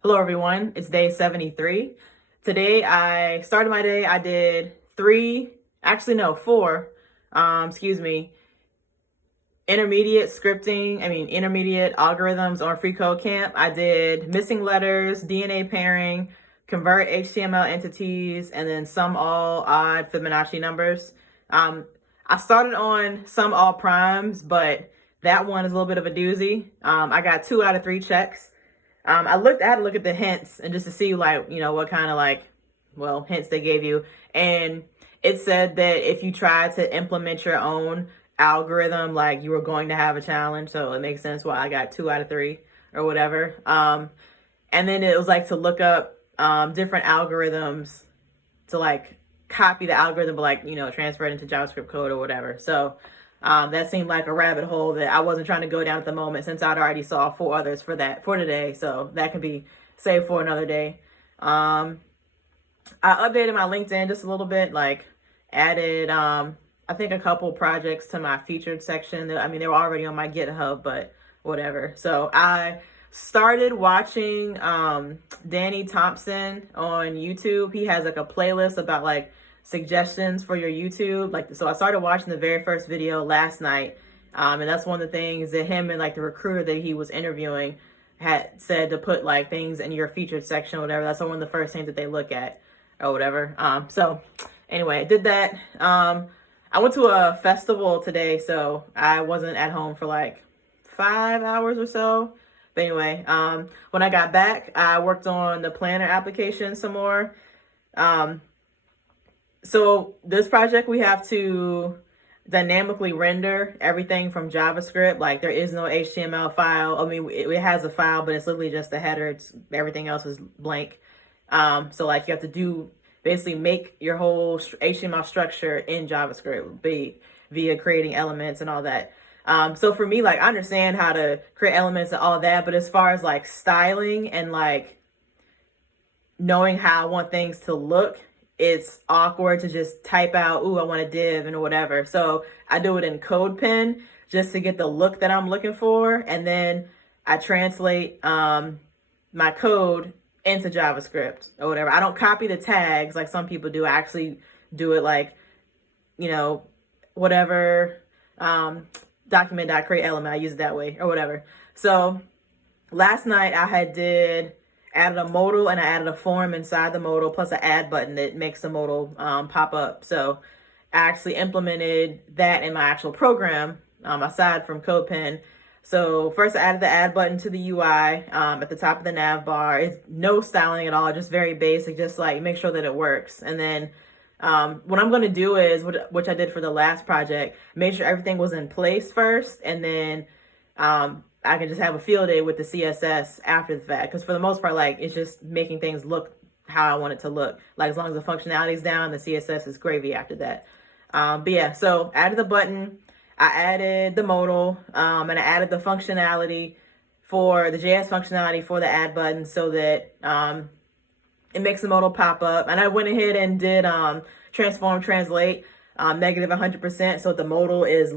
Hello everyone, it's day 73. Today I started my day, I did four, intermediate algorithms on FreeCodeCamp. I did missing letters, DNA pairing, convert HTML entities, and then sum all odd Fibonacci numbers. I started on sum all primes, but that one is a little bit of a doozy. I got 2 out of 3 checks. I had to look at the hints and just to see what kind of hints they gave you. And it said that if you try to implement your own algorithm, like you were going to have a challenge. So it makes sense why I got 2 out of 3 or whatever. And then it was like to look up different algorithms to copy the algorithm, but transfer it into JavaScript code or whatever. So that seemed like a rabbit hole that I wasn't trying to go down at the moment since I'd already saw 4 others for today. So that can be saved for another day. I updated my LinkedIn just a little bit, added, I think a couple projects to my featured section. They were already on my GitHub, but whatever. So I started watching Danny Thompson on YouTube. He has a playlist about suggestions for your YouTube. So I started watching the very first video last night. And that's one of the things that him and the recruiter that he was interviewing had said to put things in your featured section or whatever. That's one of the first things that they look at or whatever. So anyway, I did that. I went to a festival today, so I wasn't at home for 5 hours or so. But anyway, when I got back, I worked on the planner application some more. So this project, we have to dynamically render everything from JavaScript. There is no HTML file. It has a file, but it's literally just the header. Everything else is blank. So you have to basically make your whole HTML structure in JavaScript via creating elements and all that. So for me, I understand how to create elements and all that, but as far as styling and knowing how I want things to look, it's awkward to just type out, ooh, I want a div and whatever. So I do it in CodePen just to get the look that I'm looking for. And then I translate my code into JavaScript or whatever. I don't copy the tags like some people do. I actually do it whatever document.create element. I use it that way or whatever. So last night I added a modal and I added a form inside the modal plus an add button that makes the modal pop up. So I actually implemented that in my actual program aside from CodePen. So first I added the add button to the UI at the top of the nav bar. It's no styling at all, just very basic, just make sure that it works. And then what I'm going to do is, which I did for the last project, make sure everything was in place first, and then I can just have a field day with the CSS after the fact. Because for the most part, it's just making things look how I want it to look. As long as the functionality is down, the CSS is gravy after that. But yeah, so added the button, I added the modal, and I added the functionality for the JS functionality for the add button so that it makes the modal pop up. And I went ahead and did transform translate negative 100%, so the modal is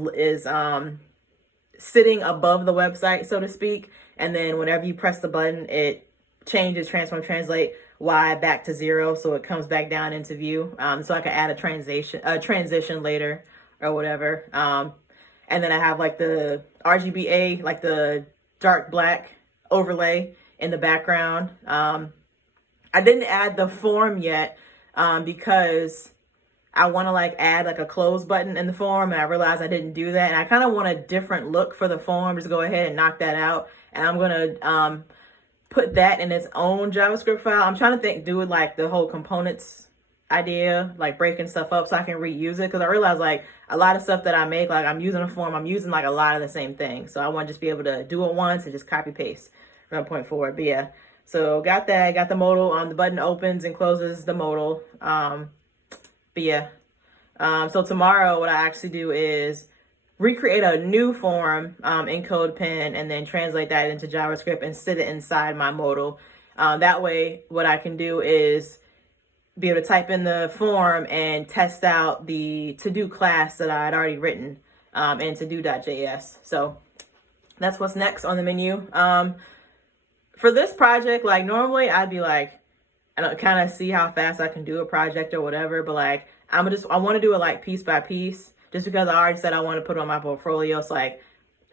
sitting above the website, so to speak. And then whenever you press the button, it changes transform translate Y back to 0, so it comes back down into view. So I can add a transition later or whatever. And then I have the RGBA, the dark black overlay in the background. I didn't add the form yet because I want to add a close button in the form, and I realized I didn't do that. And I kind of want a different look for the form. Just go ahead and knock that out. And I'm going to put that in its own JavaScript file. I'm trying to do it the whole components idea, breaking stuff up so I can reuse it. Because I realize a lot of stuff that I make, I'm using a form, I'm using a lot of the same thing. So I want to just be able to do it once and just copy paste from point forward. But yeah, so got the modal on, the button opens and closes the modal. But yeah, so tomorrow what I actually do is recreate a new form in CodePen and then translate that into JavaScript and sit it inside my modal. That way, what I can do is be able to type in the form and test out the to-do class that I had already written in to-do.js. So that's what's next on the menu. for this project, like normally I'd be like, I don't kind of see how fast I can do a project or whatever, but like I want to do it like piece by piece, just because I already said I want to put it on my portfolio. So like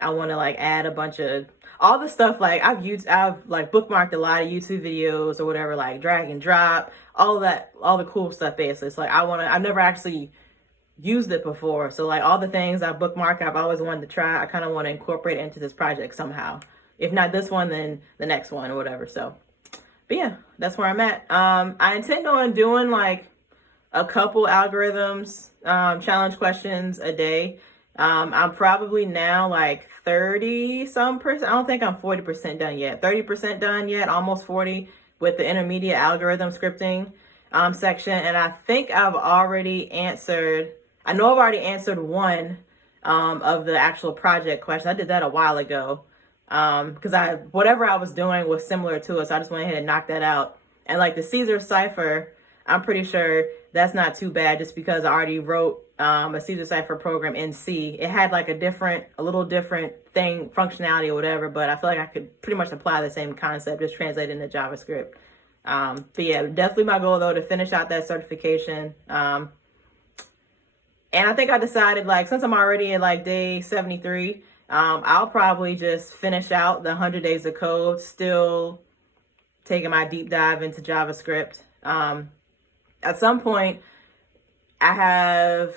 I want to like add a bunch of all the stuff. Like I've like bookmarked a lot of YouTube videos or whatever, like drag and drop, all that, all the cool stuff basically. It's like I've never actually used it before. So like all the things I bookmark, I've always wanted to try. I kind of want to incorporate it into this project somehow. If not this one, then the next one or whatever. So, but yeah, that's where I'm at. I intend on doing like a couple algorithms, challenge questions a day. I'm probably now like 30 some percent. I don't think I'm 40% done yet. 30% done yet, almost 40 with the intermediate algorithm scripting section. And I think I've already answered, I know I've already answered one of the actual project questions. I did that a while ago because whatever I was doing was similar to it. So I just went ahead and knocked that out. And like the Caesar cipher, I'm pretty sure that's not too bad just because I already wrote a Caesar cipher program in C. It had like a little different thing, functionality or whatever, but I feel like I could pretty much apply the same concept, just translate it into JavaScript. But yeah, definitely my goal though to finish out that certification. And I think I decided like, since I'm already in like day 73, I'll probably just finish out the 100 days of code, still taking my deep dive into JavaScript. At some point, I have,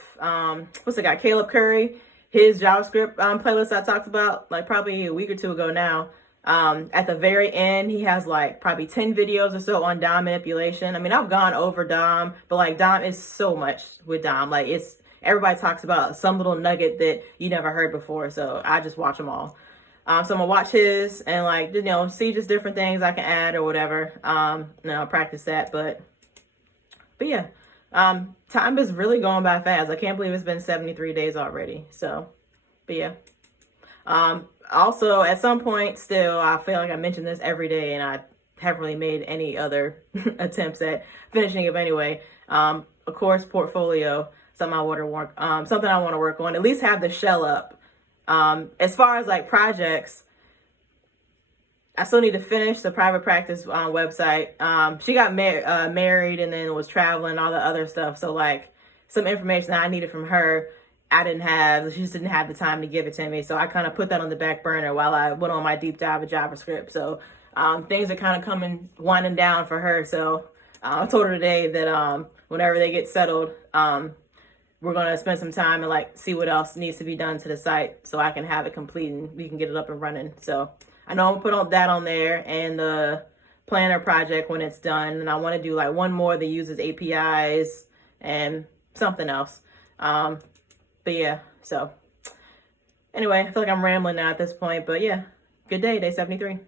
what's the guy, Caleb Curry, his JavaScript playlist I talked about, like probably a week or two ago now. At the very end, he has like probably 10 videos or so on DOM manipulation. I mean, I've gone over DOM, but like DOM is so much with DOM. Like everybody talks about some little nugget that you never heard before. So I just watch them all. So I'm gonna watch his and like, see just different things I can add or whatever. I'll practice that, but yeah, time is really going by fast. I can't believe it's been 73 days already. So, but yeah. Also, at some point, still, I feel like I mention this every day, and I haven't really made any other attempts at finishing it anyway. Of course, portfolio, something I want to work on. At least have the shell up. As far as like projects, I still need to finish the private practice website. She got married and then was traveling, all the other stuff. So like some information that I needed from her, I didn't have. She just didn't have the time to give it to me. So I kind of put that on the back burner while I went on my deep dive of JavaScript. So things are kind of winding down for her. So I told her today that whenever they get settled, we're going to spend some time and like see what else needs to be done to the site so I can have it complete and we can get it up and running. So I know I'm going to put that on there and the planner project when it's done. And I want to do like one more that uses APIs and something else. But yeah, so anyway, I feel like I'm rambling now at this point. But yeah, good day 73.